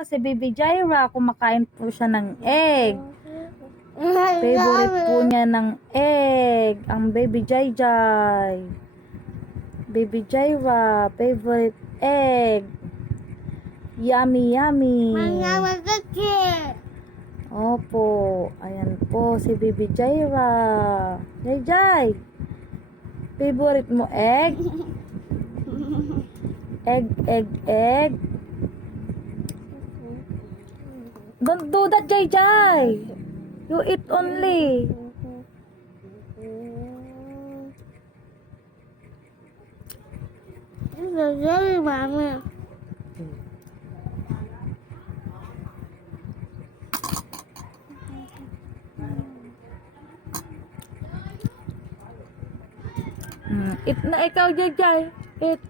si Baby Jaira, kumakain po siya ng egg. Favorite po niya ng egg, ang Baby Jai Jai. Baby Jaira, favorite egg. Yummy, yummy. Opo, ayan po si Baby Jaira. Jai Jai, favorite mo egg? Egg, egg, egg. Don't do that, Jai Jai. You eat only. Mama. Mm, eat na ikaw, Jai Jai. Eat.